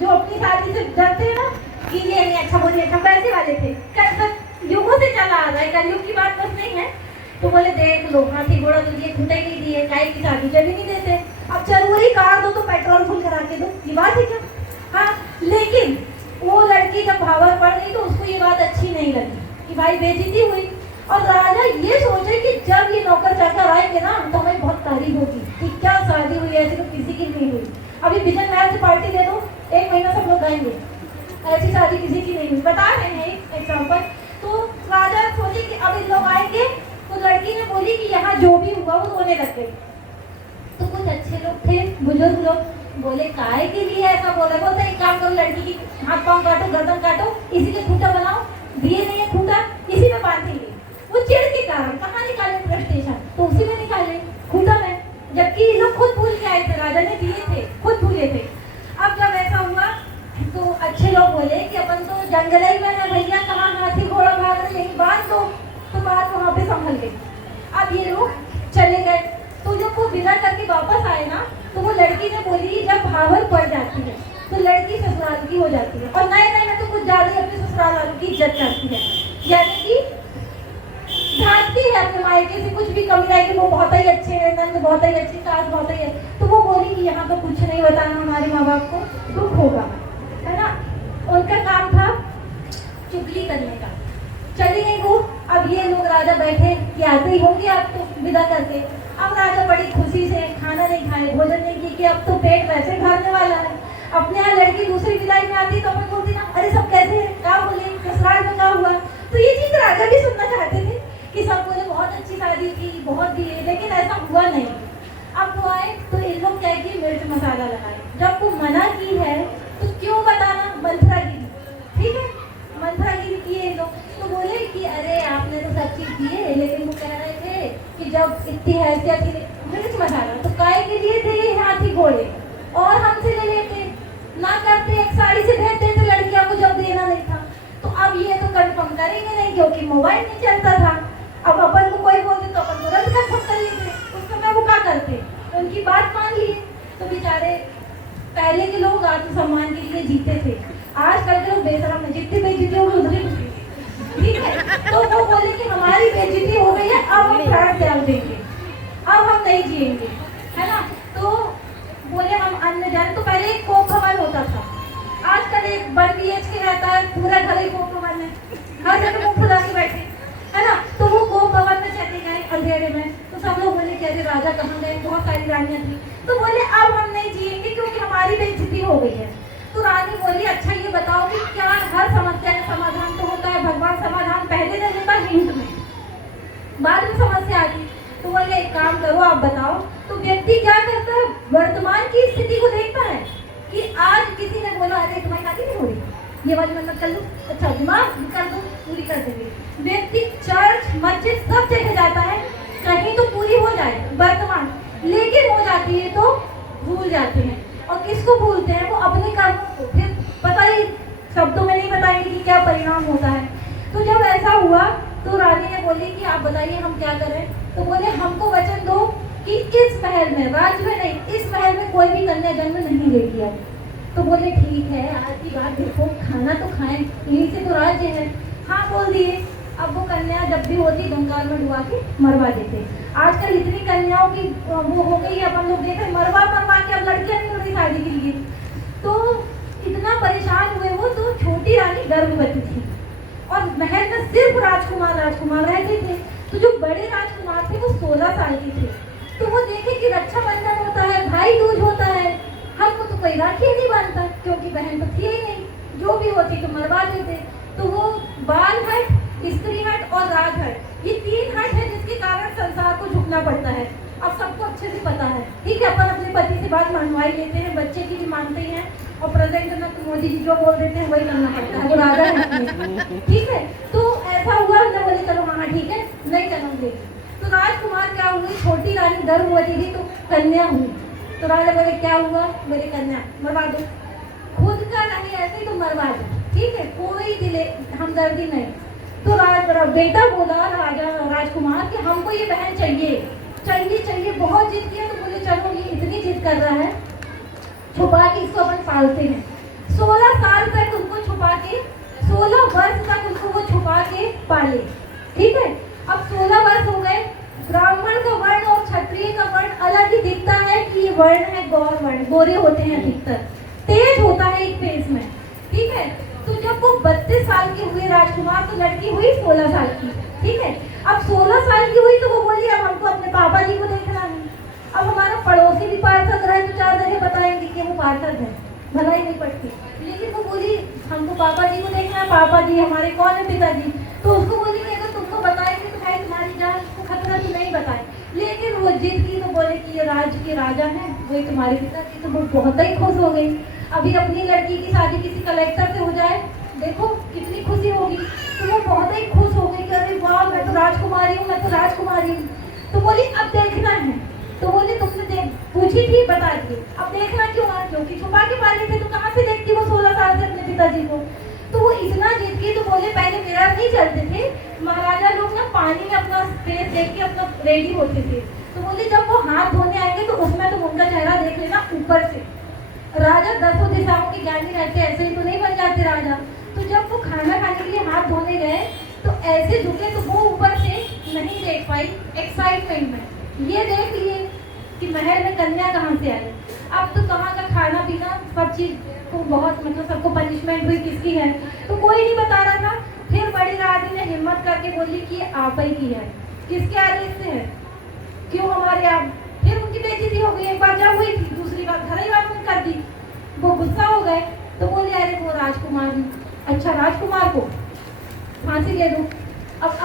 जो अपनी शादी से डरते हैं ना कि ये नहीं अच्छा बोलिए, हम वैसे वाले थे। युगों से चला आ रहा है, कलयुग की बात बस नहीं है। तो बोले देख लो हाथी घोड़ा तो दिए, खूंटे नहीं दिए, गाय की शादी जल्दी नहीं देते। अब जरूरी कार दो तो पेट्रोल फुल करा के दो, ये बात है क्या? हाँ, लेकिन वो लड़की जब भावर पड़ गई तो उसको ये बात अच्छी नहीं लगी कि भाई बेइज्जती हुई। और राजा ये सोचे कि जब ये नौकर चाकर आएंगे ना तो हमें बहुत तारीफ होगी कि क्या शादी हुई, ऐसी तो किसी की नहीं हुई। अभी विजन महल से पार्टी दे दो, 1 महीना सब लोग गाएंगे, ऐसी शादी किसी की नहीं हुई। बता रहे हैं एक एग्जाम्पल। तो राजा सोचे कि अब इन लोग आएंगे। तो लड़की ने बोली कि यहाँ जो भी हुआ वो रोने लग गई। तो कुछ अच्छे लोग थे, बुजुर्ग लोग, बोले काहे के लिए ऐसा बोला? बोलते एक काम करो, लड़की की हाथ पांव काटो, गर्दन काटो, इसी के खूंटा बनाओ, दिए नहीं है खूंटा, इसी में बांधेंगे। वो चिढ़ के कारण कहाँ निकाले फ्रस्ट्रेशन, तो उसी में निकाले खूंटा में, जबकि ये लोग खुद भूल के आए थे, राजा ने दिए थे, खुद भूले थे। अब जब ऐसा हुआ तो अच्छे लोग बोले कि अपन तो जंगल ही में है भैया, कहाँ हाथी घोड़ा भाग रहे, यही बांध दो। तो बात वहाँ पे संभल गई। अब ये लोग चले गए। तो जब वो विदा करके वापस आए ना तो वो लड़की ने बोली जब भावर पड़ जाती है तो लड़की ससुराल की हो जाती है, और नए नए में तो कुछ ज्यादा ही अपने ससुराल वालों की इज्जत करती है, यानी कि झांकती है अपने मायके से कुछ भी कमी रहेगी, वो बहुत ही अच्छे हैं, नंद बहुत ही अच्छी, सास बहुत ही है। तो वो बोली कि यहाँ पर कुछ नहीं बताना, हमारे माँ बाप को दुख होगा, है ना। उनका काम था चुगली करने का। चली गई वो। अब ये लोग राजा बैठे कि आते ही होंगे आपको विदा करके। अब राजा बड़ी खुशी से खाना नहीं खाए, भोजन नहीं किए कि अब तो पेट वैसे भरने वाला है। अपने यहाँ लड़की दूसरी विदाई में आती तो अपन बोलती ना अरे सब कैसे है, क्या बोले, ससुराल में क्या हुआ। तो ये चीज राजा भी सुनना चाहते थे कि सब बोले बहुत अच्छी शादी की, बहुत दिए, लेकिन ऐसा हुआ नहीं। अब वो आए तो इन लोग क्या कि मिर्च मसाला लगाए। जब वो मना की है तो क्यों बताना, मंथरागिरी, ठीक है, मंथरागिरी किए इन लोग। तो बोले कि अरे आपने तो सब चीज दिए, लेकिन वो कह रहे थे कि जब इतनी हैसियत थी मिर्च मसाला तो काय के लिए थे ये हाथी घोड़े, और हमसे ले लेते ना करते, एक साड़ी से भेज देते लड़कियों को जब देना नहीं था। तो अब ये तो कंफर्म करेंगे नहीं क्योंकि मोबाइल नहीं चलता था। अब अपन को कोई बोलते तो अपन तुरंत कंफर्म कर लेते, उस समय वो क्या करते, उनकी बात मान लिए। तो बेचारे पहले के लोग आत्मसम्मान के लिए जीते थे, आजकल के लोग बेशरम है, जितनी बेइज्जती होगी उतनी, ठीक है। तो वो बोले कि हमारी बेइज्जती हो गई है, अब हम प्राण त्याग देंगे, अब हम नहीं जिएंगे, है ना। तो बोले हम अन्न जान। तो पहले एक कोप भवन होता था, आजकल एक 1 BHK रहता है, पूरा घर ही कोप भवन है, हर जगह मुंह फुला के बैठे, है ना। तो वो कोप भवन में चले गए अंधेरे में। तो सब लोग बोले कि अरे राजा कहाँ गए, बहुत सारी रानियां थी। तो बोले अब हम नहीं जिएंगे क्योंकि हमारी बेइज्जती हो गई है। तो रानी बोली अच्छा ये बताओ कि क्या हर समस्या का समाधान तो होता है, भगवान समाधान पहले दे देता हिंट में, बाद में समस्या आती। तो बोले एक काम करो आप बताओ। तो व्यक्ति क्या करता है, वर्तमान की स्थिति को देखता है कि आज किसी ने बोला अरे तुम्हारी शादी नहीं हो रही, ये वाली मन्नत कर लो, अच्छा दिमाग कर दो, पूरी कर देंगे। व्यक्ति चर्च मस्जिद सब जगह जाता है, कहीं तो पूरी हो जाए वर्तमान, लेकिन हो जाती है तो भूल जाते हैं। और किसको भूलते हैं, वो अपने कर्म को। फिर पता ही शब्दों में नहीं बताएंगे कि क्या परिणाम होता है। तो जब ऐसा हुआ तो रानी ने बोली कि आप बताइए हम क्या करें। तो बोले हमको वचन दो कि इस महल में, राज्य में नहीं, इस महल में कोई भी कन्या जन्म नहीं लेगी है। तो बोले ठीक है, आज की बात देखो, खाना तो खाएं, यहीं से तो राज्य है। हाँ बोल दिए। अब वो कन्या जब भी होती गंगाल में डुबा के मरवा देते। आजकल इतनी कन्याओं की वो हो गई है, अपन लोग देख रहे मरवा के अब लड़कियां नहीं मिल रही शादी के लिए। तो इतना परेशान हुए वो। तो छोटी रानी गर्भवती थी और महल में सिर्फ राजकुमार रहते थे। तो जो बड़े राजकुमार थे वो 16 साल के थे। तो वो देखे कि रक्षाबंधन होता है, भाई दूज होता है, हमको तो कोई राखी नहीं बांधता क्योंकि बहन तो थी ही नहीं, जो भी होती तो मरवा देते। तो वो बाल हट, स्त्री हट और राज हट, ये 3 हट है जिसके कारण संसार को झुकना पड़ता है। अब सबको अच्छे से पता है, ठीक है, अपन अपने पति से बात मनवाई लेते हैं, बच्चे की भी मानते हैं, और प्रेजेंट में तो मोदी जी जो बोल देते हैं वही करना पड़ता है, वो राजा है, ठीक है। तो ऐसा हुआ, हमने बोले चलो हाँ ठीक है, नहीं जन्म देगी। तो राजकुमार क्या हुई, छोटी रानी गर्भवती थी तो कन्या हुई। तो राजा बोले क्या हुआ, मेरी कन्या मरवा दो, खुद का नहीं ऐसे तो मरवा दो, ठीक है, कोई दिले हमदर्दी नहीं। तो बेटा बोला राजकुमार कि हमको ये बहन चाहिए चाहिए चाहिए, बहुत जिद किया। तो बोले चलो ये इतनी जिद कर रहा है, छुपा के इसको अपन पालते हैं। 16 साल तक उनको छुपा के, 16 वर्ष तक उनको वो छुपा के पाले। ठीक है, अब 16 वर्ष हो गए। ब्राह्मण का वर्ण और क्षत्रिय का वर्ण अलग ही दिखता है कि ये वर्ण है गौर वर्ण, गोरे होते हैं अधिकतर, तेज होता है एक फेस में। ठीक है, तो जब वो 32 साल के हुए राजकुमार, तो लड़की हुई 16 साल की। ठीक है, अब 16 साल की हुई तो वो बोली अब हमको अपने पापा जी को देखना है। अब हमारा पड़ोसी भी पार्षद रहे तो 4 जगह बताएंगे कि वो पार्षद है, भलाई नहीं पड़ती, लेकिन वो बोली हमको पापा जी को देखना है, पापा जी हमारे कौन है, पिताजी। तो उसको बोली कि अगर तुमको बताएंगे तो भाई तुम्हारी जान को खतरा, तो नहीं बताए। लेकिन वो जिद की तो बोले कि ये राज्य के राजा हैं, वही तुम्हारे पिताजी। तो वो बहुत ही खुश हो गई। अभी अपनी लड़की की शादी किसी कलेक्टर से हो जाए, देखो कितनी खुशी होगी। तो वो बहुत ही खुश हो गई कि अरे वाह, मैं तो राजकुमारी हूँ, मैं तो राजकुमारी हूँ। तो बोली अब देखना है। तो बोले तुमने पूछी थी, बता दी, अब देखना क्यों है, क्योंकि छुपा के पाले थे तो कहाँ से देखती वो 16 साल से अपने पिताजी को। तो वो इतना जिद की, तो बोले पहले मेरा नहीं चलते थे, महाराजा लोग ना पानी में अपना फेस देख के अपना रेडी होते थे। तो बोले जब वो हाथ धोने आएंगे तो उसमें तुम उनका चेहरा देख लेना ऊपर से। राजा 10 दिशाओं के ज्ञानी रहते, ऐसे ही तो नहीं बन जाते राजा। तो जब वो खाना खाने के लिए हाथ धोने गए तो ऐसे झुके तो वो ऊपर से नहीं देख पाई, एक्साइटमेंट में ये देख लिए कि महल में कन्या कहाँ से आई। अब तो कहाँ का खाना पीना सब चीज को बहुत मतलब सबको पनिशमेंट हुई किसकी है, तो कोई नहीं बता रहा था। फिर बड़ी रानी ने हिम्मत करके बोली कि आप ही की है। किसके आदेश से है, क्यों हमारे आप। फिर उनकी बेइज्जती हो गई, एक बार जब हुई थी, दूसरी बार घर ही वालों ने कर दी। वो गुस्सा हो गए तो बोले अरे वो राजकुमार, अच्छा राजकुमार को फांसी दे दो। अब